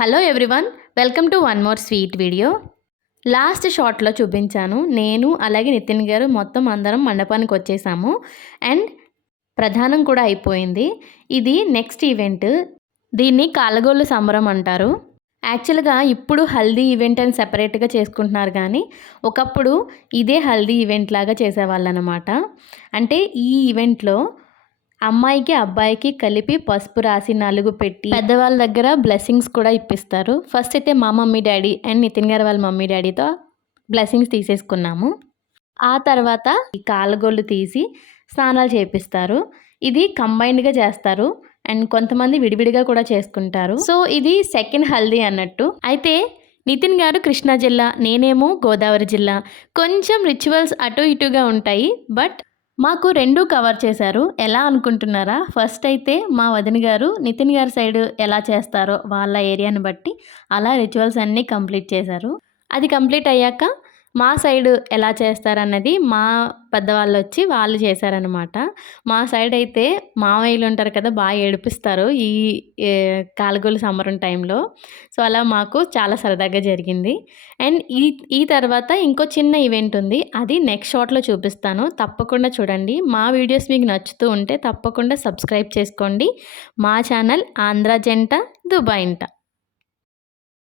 Hello everyone, welcome to one more sweet video. Last షాట్లో చూపించాను. నేను అలాగే నితిన్ గారు మొత్తం అందరం మండపానికి వచ్చేసాము అండ్ ప్రధానం కూడా అయిపోయింది. ఇది నెక్స్ట్ ఈవెంట్. దీన్ని కాలగోళ్ళు సంబరం అంటారు. యాక్చువల్గా ఇప్పుడు హల్దీ ఈవెంట్ అని సెపరేట్గా చేసుకుంటున్నారు, కానీ ఒకప్పుడు ఇదే హల్దీ ఈవెంట్ లాగా చేసేవాళ్ళు అనమాట. అంటే ఈ ఈవెంట్లో అమ్మాయికి అబ్బాయికి కలిపి పసుపు రాసి నలుగు పెట్టి పెద్దవాళ్ళ దగ్గర బ్లెస్సింగ్స్ కూడా ఇప్పిస్తారు. ఫస్ట్ అయితే మా మమ్మీ డాడీ అండ్ నితిన్ గారు వాళ్ళ మమ్మీ డాడీతో బ్లెస్సింగ్స్ తీసేసుకున్నాము. ఆ తర్వాత ఈ కాలగోళ్ళు తీసి స్నానాలు చేపిస్తారు. ఇది కంబైన్డ్గా చేస్తారు అండ్ కొంతమంది విడివిడిగా కూడా చేసుకుంటారు. సో ఇది సెకండ్ హల్దీ అన్నట్టు. అయితే నితిన్ గారు కృష్ణా జిల్లా, నేనేమో గోదావరి జిల్లా. కొంచెం రిచువల్స్ అటు ఇటుగా ఉంటాయి, బట్ మాకు రెండూ కవర్ చేశారు. ఎలా అనుకుంటున్నారా? ఫస్ట్ అయితే మా వదిన గారు నితిన్ గారి సైడ్ ఎలా చేస్తారో వాళ్ళ ఏరియాని బట్టి అలా రిచువల్స్ అన్నీ కంప్లీట్ చేశారు. అది కంప్లీట్ అయ్యాక మా సైడ్ ఎలా చేస్తారన్నది మా పెద్దవాళ్ళు వచ్చి వాళ్ళు చేశారనమాట. మా సైడ్ అయితే మామయ్యలు ఉంటారు కదా, బాగా ఏడిపిస్తారు ఈ కాలగోలు సంబరం టైంలో. సో అలా మాకు చాలా సరదాగా జరిగింది. అండ్ ఈ తర్వాత ఇంకో చిన్న ఈవెంట్ ఉంది, అది నెక్స్ట్ షాట్లో చూపిస్తాను. తప్పకుండా చూడండి. మా వీడియోస్ మీకు నచ్చుతూ ఉంటే తప్పకుండా సబ్స్క్రైబ్ చేసుకోండి. మా ఛానల్ ఆంధ్ర జంట దుబాయ్ ఇంట.